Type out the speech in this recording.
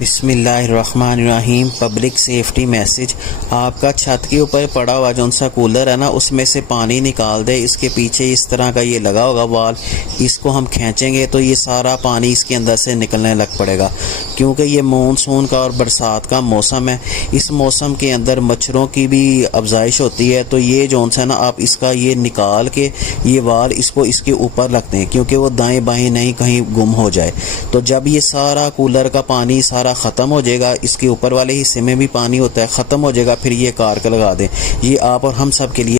बिस्मिल्लाहिर्रहमानिर्रहीम। Public safety message. आपका छत के ऊपर पड़ा हुआ जौन सा कूलर है ना, उसमें से पानी निकाल दे। इसके पीछे इस तरह का ये लगा होगा वाल, इसको हम खींचेंगे तो ये सारा पानी इसके अंदर से निकलने लग पड़ेगा। क्योंकि ये मानसून का और बरसात का मौसम है, इस मौसम के अंदर मच्छरों की भी अफजाइश होती है। तो ये जौन सा ना, आप इसका ये निकाल के ये वाल इसको इसके ऊपर रखते हैं, क्योंकि वो दाएँ बाएँ नहीं कहीं गुम हो जाए। तो जब ये सारा कूलर का पानी सारा ख़त्म हो जाएगा, इसके ऊपर वाले हिस्से में भी पानी होता है, ख़त्म हो जाएगा, फिर ये कारक लगा दें। ये आप और हम सब के लिए